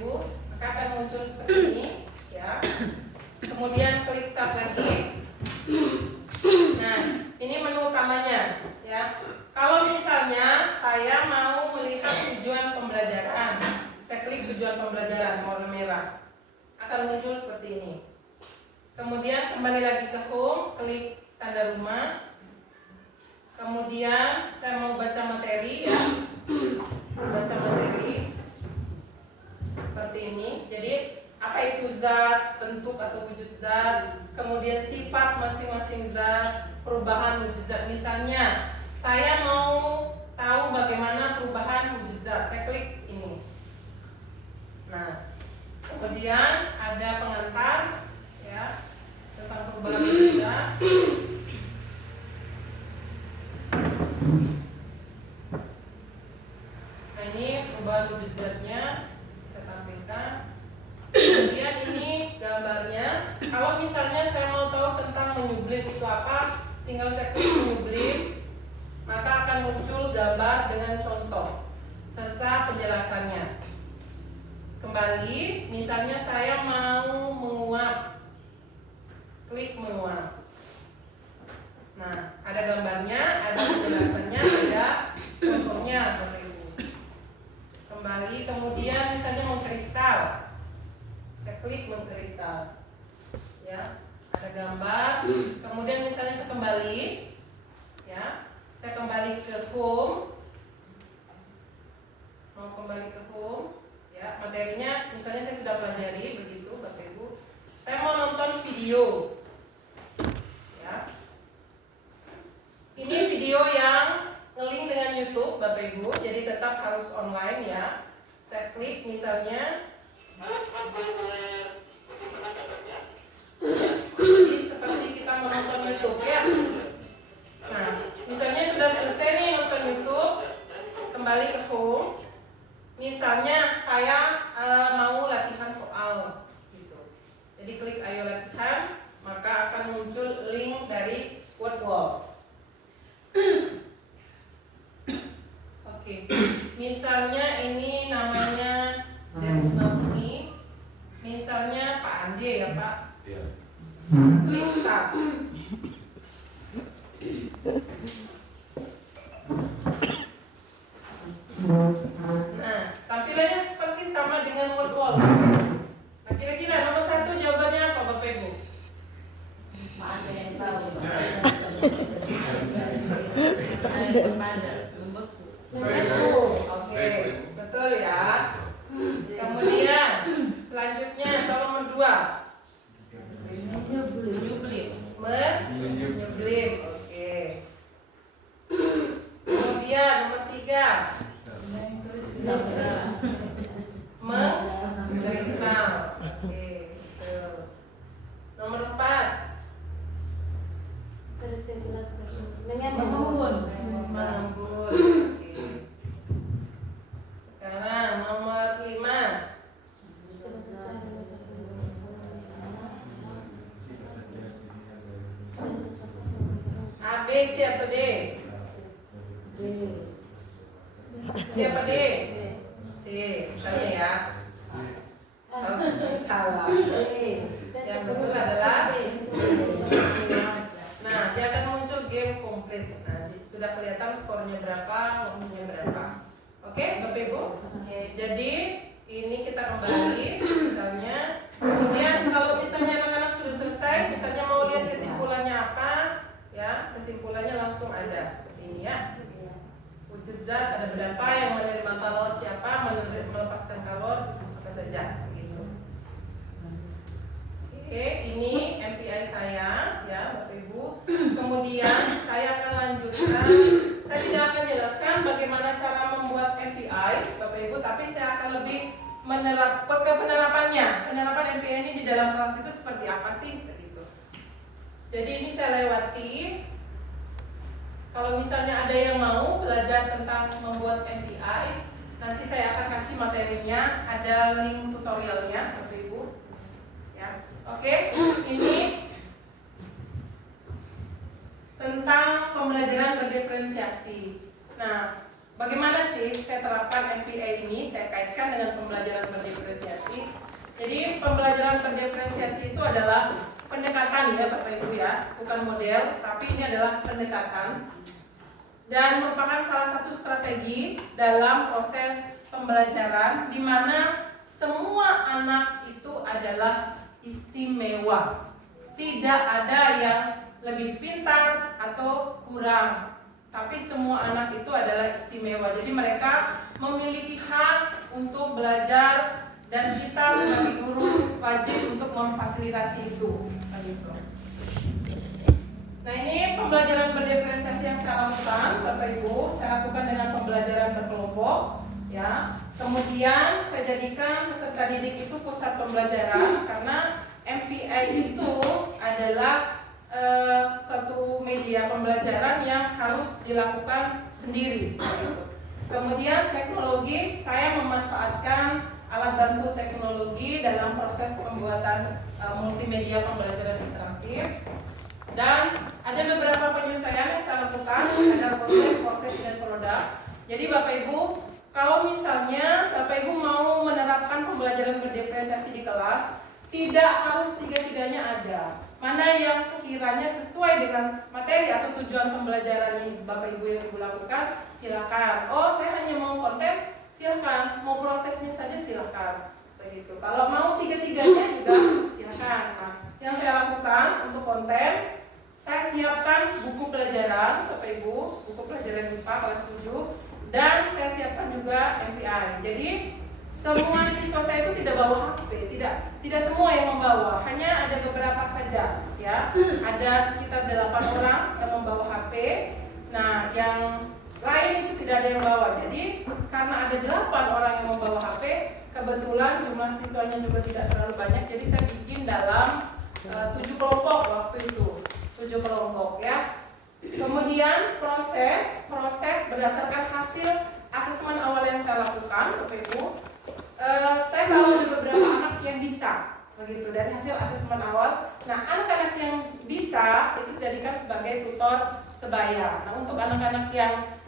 Ibu, maka akan muncul seperti ini, ya. Kemudian klik start lagi. Nah, ini menu utamanya, ya. Kalau misalnya saya mau melihat tujuan pembelajaran, saya klik tujuan pembelajaran warna merah, akan muncul seperti ini. Kemudian kembali lagi ke home, klik tanda rumah. Kemudian saya mau baca materi, ya, baca materi seperti ini. Jadi apa itu zat, bentuk atau wujud zat, kemudian sifat masing-masing zat, perubahan wujud zat. Misalnya saya mau tahu bagaimana perubahan wujud zat, saya klik ini. Nah, kemudian ada pengantar, ya, tentang perubahan wujud zat. Nah, ini perubahan wujud zatnya saya tampilkan. Kemudian ini gambarnya. Kalau misalnya saya mau tahu tentang menyublim itu apa, tinggal saya klik menyublim, maka akan muncul gambar dengan contoh serta penjelasannya. Kembali, misalnya saya mau menguap, klik menguap. Nah, ada gambarnya, ada penjelasannya, ada contohnya, Bapak Ibu. Kembali, kemudian misalnya mengkristal, saya klik mengkristal, ya, ada gambar. Kemudian misalnya saya kembali, ya, saya kembali ke home, mau kembali ke home, ya, materinya misalnya saya sudah pelajari begitu, Bapak Ibu. Saya mau nonton video, ya. Ini video yang nge-link dengan YouTube, Bapak Ibu, jadi tetap harus online, ya. Saya klik misalnya. Jadi seperti kita menonton YouTube, ya. Nah, misalnya sudah selesai nih nonton YouTube, kembali ke home. Misalnya saya mau latihan soal, gitu. Jadi klik ayo latihan, maka akan muncul link dari Wordwall. Oke, misalnya ini namanya Dance Not Me. Misalnya Pak Ande, ya Pak. Iya. Klik start. Nah, tampilannya persis sama dengan Wordwall. Nah, kira-kira nomor 1 jawabannya apa, Bapak Ibu? Ada yang tahu. Oke, betul ya. Kemudian selanjutnya soal nomor 2. Menyublim. Oke. Kemudian nomor 3. Mengkristal. Oke, betul. Nomor 4. Mengembun. Oke. Sekarang nomor 5. A, B, C atau D? C apa D? C. Misalnya ya. Oh, salah. Yang betul adalah. Nah, dia akan muncul game komplit. Nah, sudah kelihatan skornya berapa, waktunya berapa. Oke, Bapak Ibu? Jadi ini kita kembali misalnya. Kemudian kalau misalnya anak-anak sudah selesai, misalnya mau lihat kesimpulannya apa, ya, kesimpulannya langsung ada seperti ini, ya. Wujud zat ada berapa, yang menerima kalor siapa, melepaskan kalor apa saja, gitu. Oke, ini MPI saya, ya, Bapak Ibu. Kemudian saya akan lanjutkan. Saya tidak akan jelaskan bagaimana cara membuat MPI, Bapak Ibu, tapi saya akan lebih penerapannya. Penerapan MPI ini di dalam kelas itu seperti apa sih, begitu. Jadi ini saya lewati. Kalau misalnya ada yang mau belajar tentang membuat MPI, nanti saya akan kasih materinya, ada link tutorialnya, Bapak Ibu. Ya, oke. Ini tentang pembelajaran berdiferensiasi. Nah, bagaimana sih saya terapkan MPI ini? Saya kaitkan dengan pembelajaran berdiferensiasi. pembelajaran berdiferensiasi itu adalah pendekatan ya Bapak Ibu ya, bukan model, tapi ini adalah pendekatan dan merupakan salah satu strategi dalam proses pembelajaran di mana semua anak itu adalah istimewa. Tidak ada yang lebih pintar atau kurang, tapi semua anak itu adalah istimewa. Jadi mereka memiliki hak untuk belajar dan kita sebagai guru wajib untuk memfasilitasi itu. Nah, ini pembelajaran berdiferensiasi yang saya lakukan, Bapak Ibu. Saya lakukan dengan pembelajaran berkelompok, ya. Kemudian saya jadikan peserta didik itu pusat pembelajaran karena MPI itu adalah suatu media pembelajaran yang harus dilakukan sendiri. Kemudian teknologi, saya memanfaatkan alat bantu teknologi dalam proses pembuatan multimedia pembelajaran interaktif. Dan ada beberapa penyesuaian yang saya lakukan, ada proses dan produk. Jadi Bapak Ibu, kalau misalnya Bapak Ibu mau menerapkan pembelajaran berdiferensiasi di kelas, tidak harus tiga-tiganya ada. Mana yang sekiranya sesuai dengan materi atau tujuan pembelajaran yang Bapak Ibu yang Ibu lakukan, silakan. Oh, saya hanya mau konten, silakan. Mau prosesnya saja silakan. Begitu. Kalau mau tiga-tiganya juga silakan. Nah, yang saya lakukan untuk konten, saya siapkan buku pelajaran, Bapak Ibu, buku pelajaran IPA kelas 7, dan saya siapkan juga MPI. Jadi semua siswa saya itu tidak bawa HP, tidak semua yang membawa, hanya ada beberapa saja, ya. Ada sekitar 8 orang yang membawa HP. Nah, yang lain itu tidak ada yang bawa. Jadi karena ada 8 orang yang membawa HP, kebetulan jumlah siswanya juga tidak terlalu banyak. Jadi saya bikin dalam 7 kelompok waktu itu, 7 kelompok, ya. Kemudian proses berdasarkan hasil asesmen awal yang saya lakukan, Bapak Ibu. Saya tahu ada beberapa anak yang bisa, begitu, dari hasil asesmen awal. Nah, anak-anak yang bisa itu dijadikan sebagai tutor sebaya. Nah, untuk anak-anak yang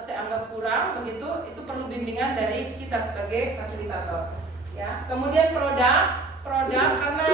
saya anggap kurang, begitu, itu perlu bimbingan dari kita sebagai fasilitator. Ya. Kemudian produk karena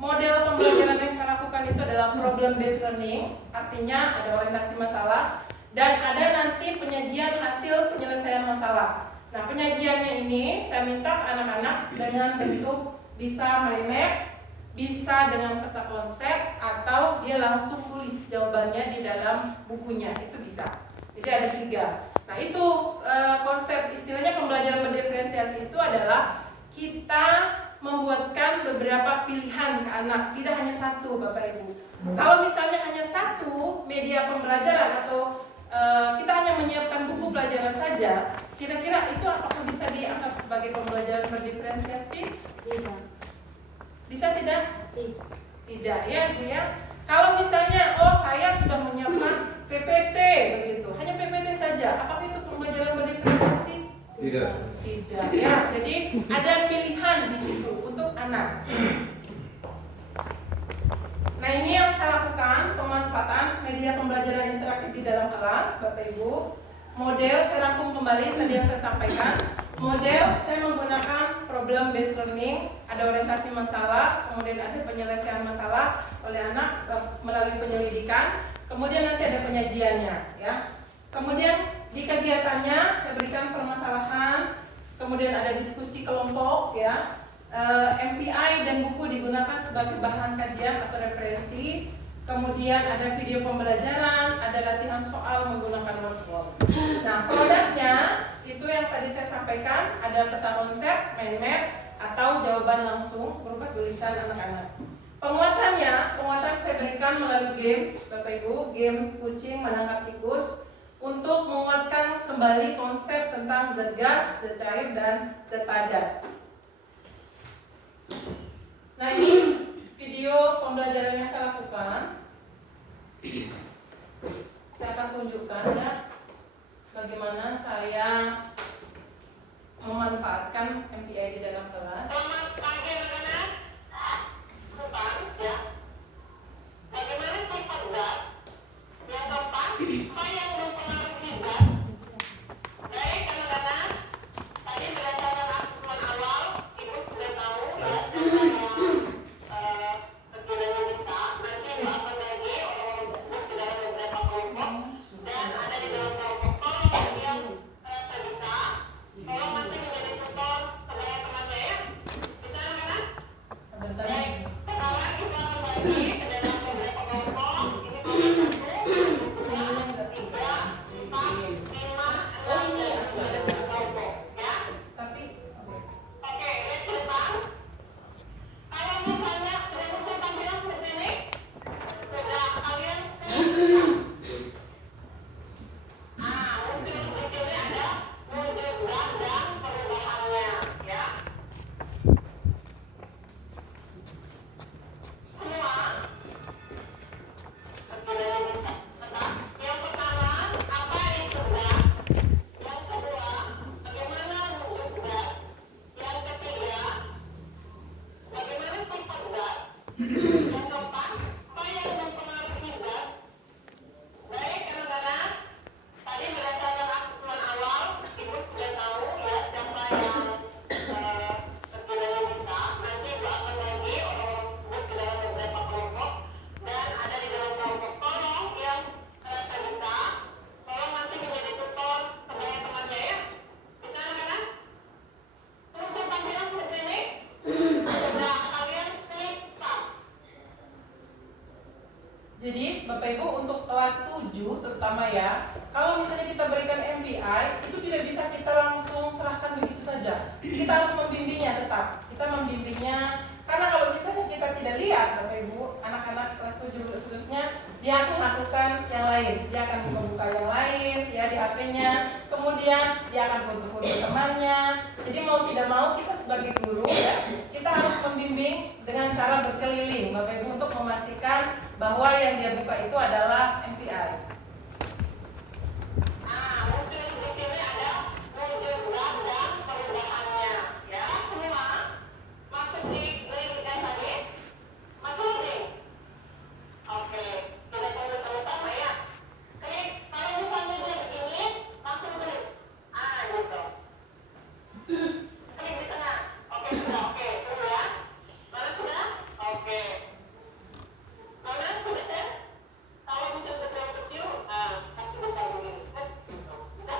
model pembelajaran yang saya lakukan itu adalah problem based learning, artinya ada orientasi masalah dan ada nanti penyajian hasil penyelesaian masalah. Nah, penyajiannya ini saya minta ke anak-anak dengan bentuk bisa mind map, bisa dengan peta konsep, atau dia langsung tulis jawabannya di dalam bukunya, itu bisa. Jadi ada 3. Nah, itu konsep istilahnya pembelajaran berdiferensiasi itu adalah kita membuatkan beberapa pilihan ke anak, tidak hanya satu, Bapak Ibu. Kalau misalnya hanya satu media pembelajaran atau kita hanya menyiapkan buku pelajaran saja, kira-kira itu apakah bisa dianggap sebagai pembelajaran berdiferensiasi? Tidak. Bisa tidak? Tidak. Tidak, ya Bu ya. Kalau misalnya, oh saya sudah menyiapkan PPT begitu, hanya PPT saja, apakah itu pembelajaran berdiferensiasi? Tidak. Tidak, ya. Jadi ada pilihan di situ untuk anak. Nah, ini yang saya lakukan, pemanfaatan media pembelajaran interaktif di dalam kelas, Bapak Ibu. Model saya rangkum kembali tadi yang saya sampaikan. Model saya menggunakan problem based learning, ada orientasi masalah, kemudian ada penyelesaian masalah oleh anak melalui penyelidikan, kemudian nanti ada penyajiannya, ya. Kemudian di kegiatannya saya berikan permasalahan, kemudian ada diskusi kelompok, ya. MPI dan buku digunakan sebagai bahan kajian atau referensi. Kemudian ada video pembelajaran, ada latihan soal menggunakan whiteboard. Nah, produknya itu yang tadi saya sampaikan, ada peta konsep, mind map, atau jawaban langsung berupa tulisan anak-anak. Penguatan saya berikan melalui games, Bapak Ibu, games kucing menangkap tikus, untuk menguatkan kembali konsep tentang zat gas, zat cair, dan zat padat. Nah, ini video pembelajaran yang saya lakukan. Saya akan tunjukkan, ya, bagaimana saya memanfaatkan MPI di dalam kelas. Selamat pagi anak-anak. Depan, ya. Bagaimana sifat zat? Yang keempat, apa yang mempengaruhi zat? Baik anak-anak, tadi berdasarkan asesmen awal, ibu sudah tahu ya. Yang keempat, apa yang mempengaruhi zat? Baik, anak-anak. Tadi berdasarkan asesmen awal, Ibu sudah tahu ya siapa yang sekiranya bisa. Nanti Ibu akan bagi orang-orang tersebut ke dalam beberapa kelompok dan ada di dalam kelompok tolong yang merasa bisa. Tolong nanti menjadi tutor sebagai temannya ya. Bisa anak-anak? Untuk tampilan seperti ini. Sudah kalian klik start. Jadi Bapak Ibu untuk kelas 7 terutama ya, kalau misalnya kita berikan MPI itu tidak bisa kita langsung serahkan begitu saja. Kita harus membimbingnya tetap. Kita membimbingnya karena kalau misalnya kita tidak lihat Bapak Ibu, anak-anak kelas 7 khususnya dia akan lakukan yang lain. Dia akan buka-buka yang lain ya di HP-nya. Kemudian dia akan foto-foto temannya. Jadi mau tidak mau kita sebagai guru ya, kita harus membimbing dengan cara berkeliling Bapak Ibu untuk memastikan bahwa yang dia buka itu adalah MPI. Nah, muncul di sini ada wujud zat dan perubahannya. Ya, semua masuk di link yang tadi. Masuk link. Oke, kita tunggu sama-sama ya. Klik, kalau misalnya dia begini, langsung klik. Gitu. Klik di tengah. Oke, sudah. Oke, tunggu ya. Mana sudah? Oke. Mana sudah ya? Kalau misalnya terlalu kecil, kasih besar begini. Bisa?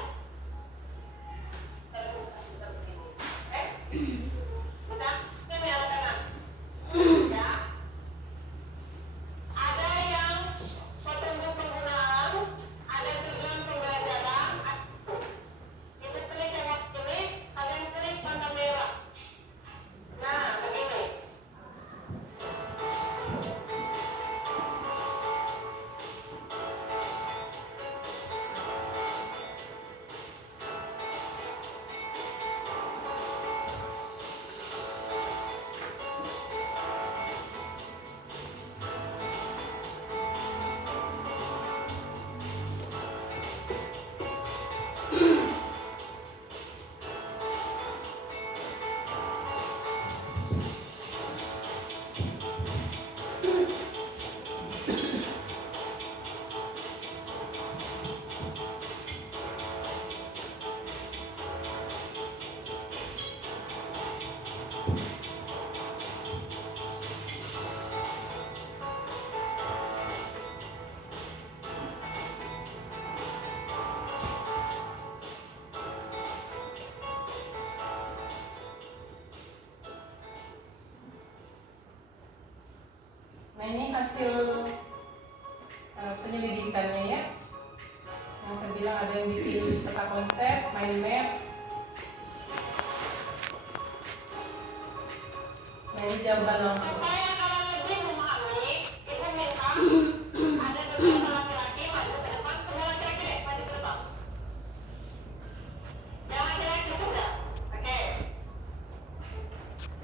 Kalau kasih besar begini. Bisa? Ini anak-anak. Ya. Ada yang petunjuk penggunaan, ada tujuan pembelajaran. Kita klik yang mau klik, kalian klik tanda merah. Nah, begini. Nah ini hasil penyelidikannya ya. Yang saya bilang ada yang bikin peta konsep, mind map. Nah ini jawaban langsung. Supaya kalian lebih memahami, Ibu minta ada beberapa laki-laki maju ke depan, semua laki-laki deh maju ke depan. Yang laki-laki sudah, oke.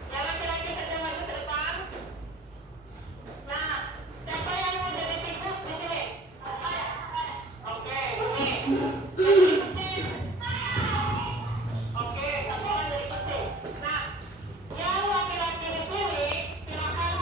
Yang laki-laki saja maju ke depan. Nah, siapa yang mau jadi tikus di sini? Oke, ini. Jadi kucing. Oke, satu orang jadi kucing. Nah, yang laki-laki di sini silakan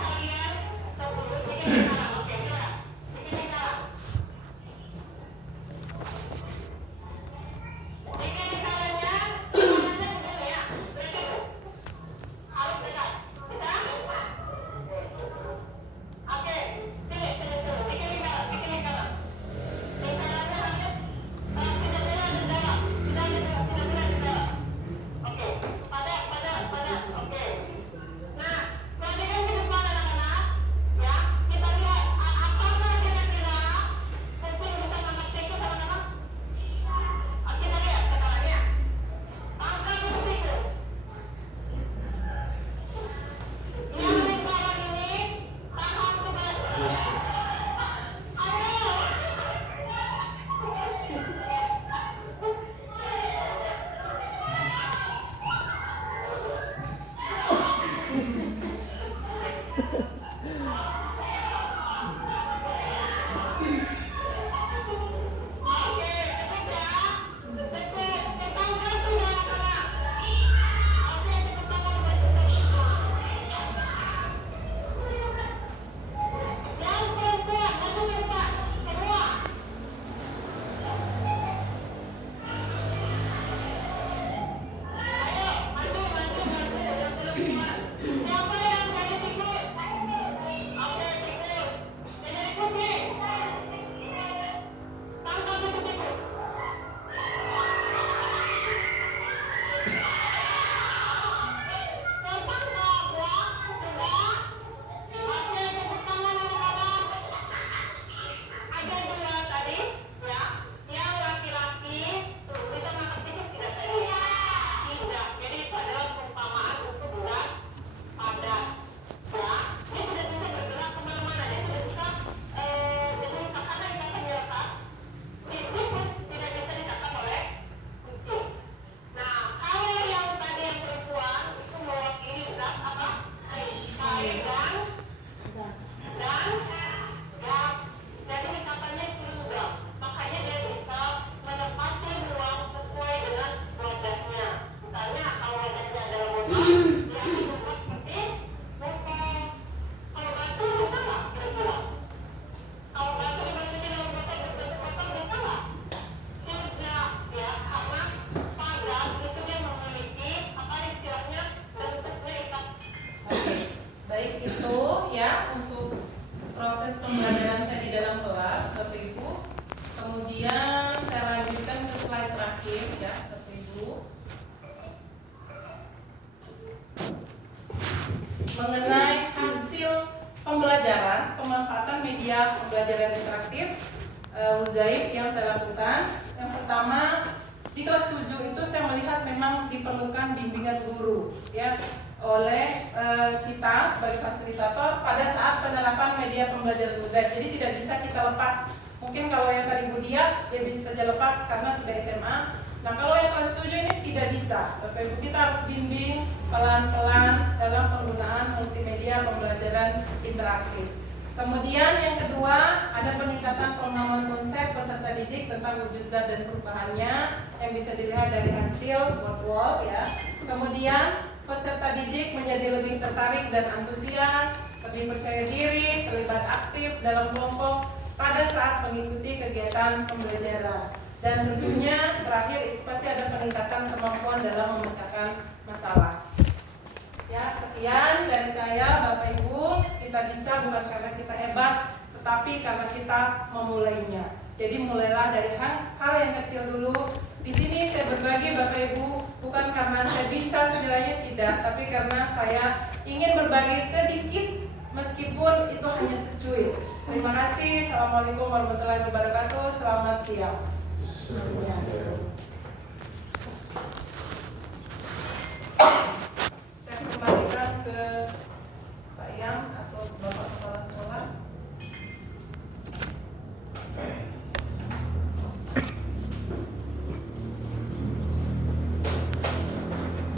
Siapa yang jadi tikus? Oke, tikus. Yang jadi kucing? Tangkap itu tikus. Tertangkap ya, sudah. Oke, tepuk tangan anak-anak. Ada dua tadi, ya. Yang laki-laki bisa menangkap tikus tidak tadi? Tidak. Jadi itu adalah perumpamaan untuk bulan padat. Ya, dia tidak bisa bergerak kemana-mana. Dia tidak bisa, jadi karena ikatan diletak, si tikus tidak bisa ditangkap oleh kucing. Nah, kalau yang tadi yang perempuan itu mewakili zat apa? Cair dan gas. Jadi ikatan itu lembab. Makanya dia bisa menempati ruang sesuai dengan wadahnya. Misalnya kalau wadahnya adalah botol, dia akan membuat seperti botol. Kalau batu bisa nggak kira-kira? Kalau batu dimasukin dalam botol berbentuk botol bisa nggak? Tidak, ya, karena padat itu dia memiliki apa istilahnya bentuknya ikat. Oke, baik itu ya untuk proses pembelajaran saya di dalam kelas, Bapak Ibu. Kemudian saya lanjutkan ke slide terakhir ya, Bapak Ibu. Mengenai hasil pembelajaran, pemanfaatan media pembelajaran interaktif Uzaib yang saya lakukan. Yang pertama, di kelas 7 itu saya melihat memang diperlukan bimbingan guru ya oleh kita sebagai fasilitator pada saat penerapan media pembelajaran Uzaib. Jadi tidak bisa kita lepas. Mungkin kalau yang tadi Bu Dia bisa saja lepas karena sudah SMA. Nah, kalau yang kelas 7 ini tidak bisa. Bapak Ibu, kita harus bimbing pelan-pelan dalam penggunaan multimedia pembelajaran interaktif. Kemudian yang kedua, ada peningkatan pemahaman konsep peserta didik tentang wujud zat dan perubahannya yang bisa dilihat dari hasil board wall ya. Kemudian peserta didik menjadi lebih tertarik dan antusias, lebih percaya diri, terlibat aktif dalam kelompok pada saat mengikuti kegiatan pembelajaran. Dan tentunya terakhir itu pasti ada peningkatan kemampuan dalam memecahkan masalah. Ya, sekian dari saya Bapak Ibu. Kita bisa bukan karena kita hebat, tetapi karena kita memulainya. Jadi mulailah dari hal yang kecil dulu. Di sini saya berbagi Bapak Ibu bukan karena saya bisa segalanya, tidak, tapi karena saya ingin berbagi sedikit meskipun itu hanya secuil. Terima kasih. Assalamualaikum warahmatullahi wabarakatuh. Selamat siang.